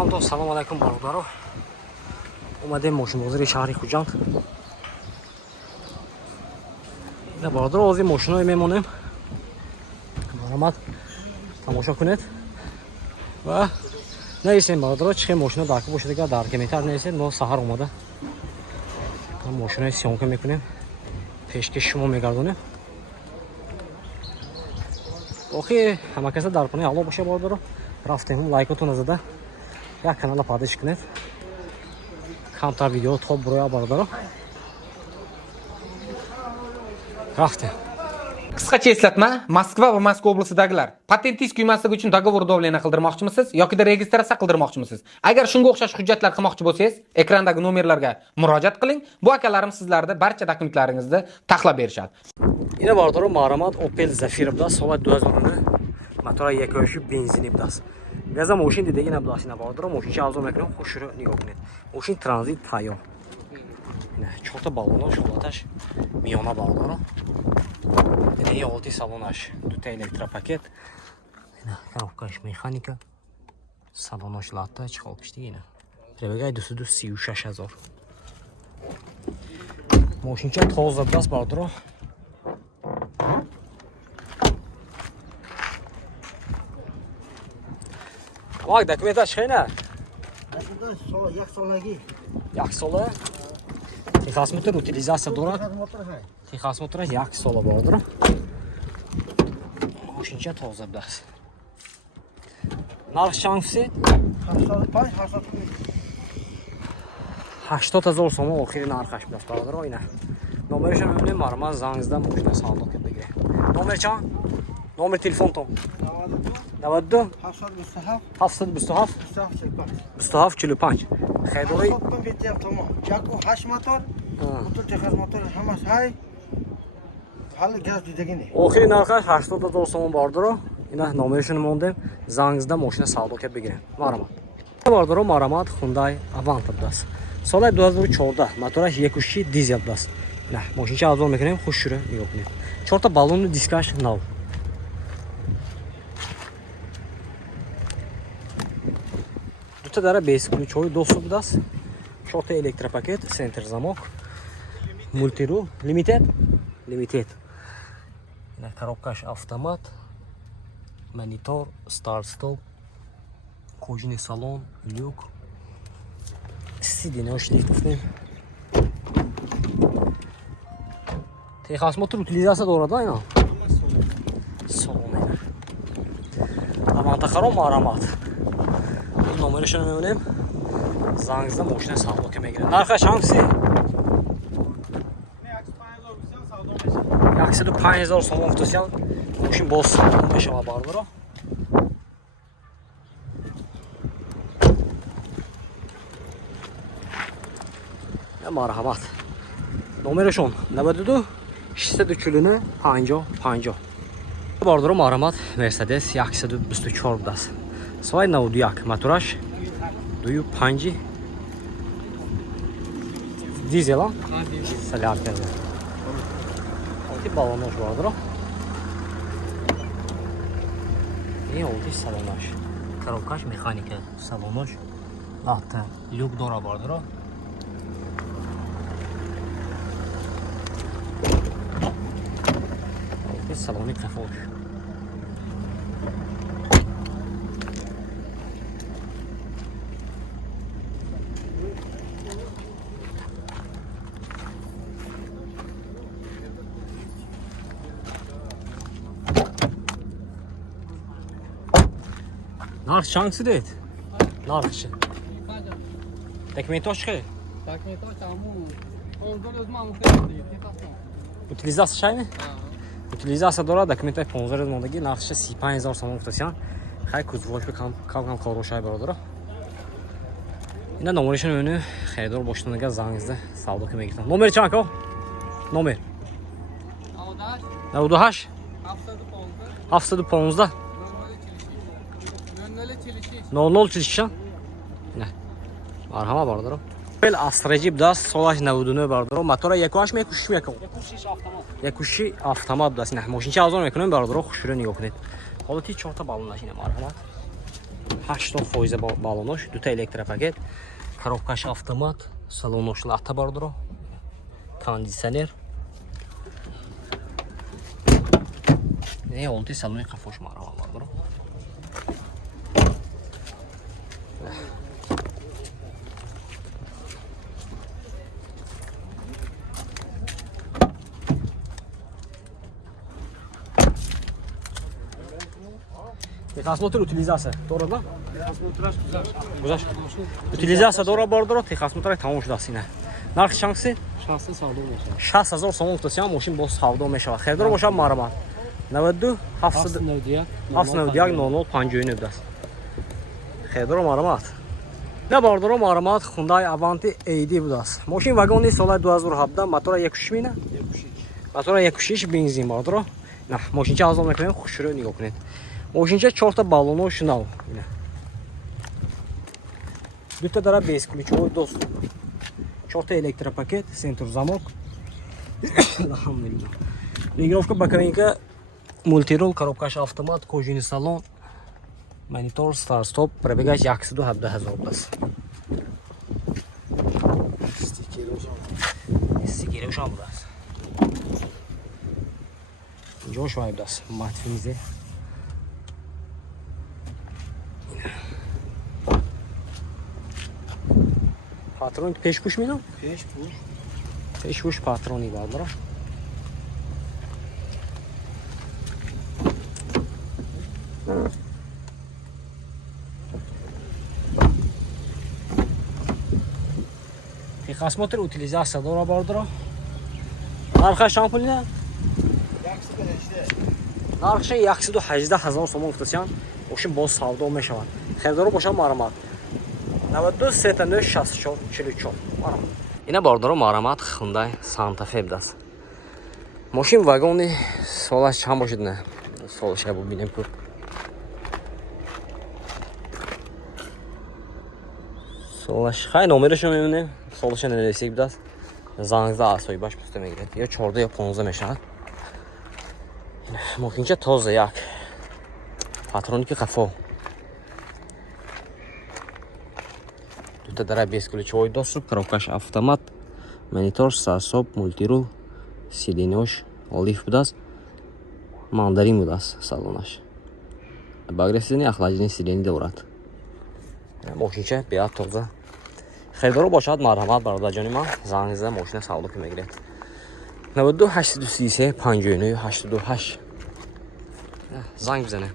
همتا سلام علیکم برادرها. اومدیم ماشین بازاری شهری خوجند. نه برادرها از این ماشینای میمونیم. مرحمت تماشا کنید. و نیستیم برادرها چه ماشینا درک باشه دیگه درک میتر نیستیم. ما سحر اومده. ما ماشینای سیانکه میکنیم. پیشکش شما میگردونیم. اوکی همه کسی در کنه حالا باشه برادرها. رفتیم لایکاتون زده. یک کانال پادش کنید. کمتر ویدیو توپ برویا برادرها. رفتیم. Qisqacha eslatma, Moskva va Moskva oblasidagilar patentingiz kuymasligi uchun dogovor davlena qildirmoqchimisiz yoki registratsiya qildirmoqchimisiz? Agar shunga o'xshash hujjatlar qilmoqchi bo'lsangiz, ekrandagi nomerlarga murojaat qiling. Bu akalarim sizlarga barcha dokumentlaringizni taxlab berishadi. Ina bardoro ma'ramat Opel Zafira bilan soat 2000 motor 1.3 benzini bilan. Gaza moshin dedagi nablash ina bardoro moshin arzon mekanım xushro nigoh kunid. Moshin tranzit tayyor. Ina chota balonlar sho'latash miyona bardoro. Ina yolti salonash, duta elektropaket. Ina коробкаш mexanika. Salonash latta chiqolishdi ina. Prebegay 236,000. Moshincha toza bilan bardoro. Vay dokumentash qayna? Як сола? Техас мотор утилизация дорад. Техас мотор як сола бордор. Машинча тоза даст. Нарх чанси? 80,000 сом охири нархаш буд бордор ина. Номерш мебинем мармаз зангизда машина савдо кед бигире. Номер чанд? Номер телефонтон. 92 727 2745 خیدوری تمام جاکو 8 موتور موتور تخص موتور همش های حال گاز دیگه نه آخری نرخش 80,000 سوم باردارو اینا نامرشون موندیم زنگزده ماشین سودا کرد بگیریم مرحمت باردارو مرحمت خوندای اوانت دست سال 2014 موتورش 1.6 دیزل دست نه ماشین چه ارزون میکنیم خوش شوره نگاه کنید 4 تا بالون دیسکاش نو Тут дара без ключевой доступ даст. Шота электропакет, центр замок. Мультиру, лимитед. На коробкаш автомат. Монитор, старт-стоп. Кожаный салон, люк. Сиденье шлифтовый. Техас мотор утилизация дорого, да, ина? Салон. Аманта харом аромат. Номершон мебинем зангизда мошина савдо ка мегирад нархаш ҳамси 105,000 сом муфтосиян мошин боз савдо мешавад бардоро марҳамат номершон 92 649 50 50 бардоро марҳамат Mercedes 124 будаст Свай 91 мотораш 2.5 дизел а? Солярка. Вот и баллонош бардро. И вот и салонош. Коробкаш механика салонош. Латта люк дора бардро. Вот и салоник тафош. Narx çanksı deyit? Narxışı. Dokumentaş çıkıyor? Dokumentaş tamam. Ondan özüm muhtemelen Utilizatsiya şey mi? Utilizatsiya dora dokumentaş 15 mondagi narxışı 35,000 сом муфтосиян. Хай кузовош кам корошай бародара. Ина номершон мебинем харидор бошидага зангизда савдо ка мегиртам. Номер чанд ко? Номер 98 715 0046 نه مرحبا باردارم Opel Astra داست سالش 99 باردارم موتور 1.8 میکوشش میکنم 1.6 автомат داست نه ماشین چه ارزون میکنم باردارم خوشوره نگاه کنید حالا تی 4 تا بالون نشینه مرحمت 80% balanoş, 2 ta elektropaket, коробкаш avtomat, salonnoş latta bardır o. Konditsioner. Ne oldu? Salonu kafoş marama bardır o. Техосмотр, утилизация. Дорого? Гузаш. Утилизация дорого бардро, техосмотр тамом шудааст ина. Нархи чанкси? 60 савдо мешавад. 60,000 сомон уфтасиам машин бо савдо мешавад. Хердор бошад марамат. 92 791 0059 будаст. Хердор марамат. На бардро марамат Hyundai Avanti AD будаст. Машин вагони соли 2017, мотора 1.6 мина. Мотора 1.6 бензин бардро. На машинча азом мекунем, хушро нигоҳ кунед. Машинча 4 та баллонош нав. Ина. 2 та дара без ключевой доступ. 4 та электропакет, центр замок. Алхамдулилlah. Регулировка боковинка, мультирул, коробкаш автомат, кожаный салон, монитор, старт-стоп, пробегать 117,000 будаст. Стикери ушам будаст. Джош вай будаст. Матфизе. Патрон пешпуш мидам? Пешпуш. Пешпуш патрони бардро. Техосмотр, утилизация дора бардро. Нархи шампунина? Нархи 118,000 сомон уфтасиан. Машин боз савдо мешавад. Хердоро бошад марамат. 92 39 64 44 марамат. Ина бардоро марамат Hyundai Santa Fe будаст. Машин вагони солаш чанд бошад не? Солаш я бубинем ку. Солаш хай номерошо мебинем. Солаш нересик будаст. Зангза асои баш пуста мегирад. Я 14 я 15 мешавад. Машинча тоза як. Патроники қафо. Тут дара без ключевой доступ, коробкаш автомат, монитор, старт-стоп, мультирул, сиденьёш, олив будаст, мандарин будаст салонаш. Багресини охлаждение сидений дорад. Машинча беяд тоза. Хердоро бошад марҳамат бародарҷони ман, занг зада машина савдо ки мегиред. 92 833 59 88. Занг бизанем.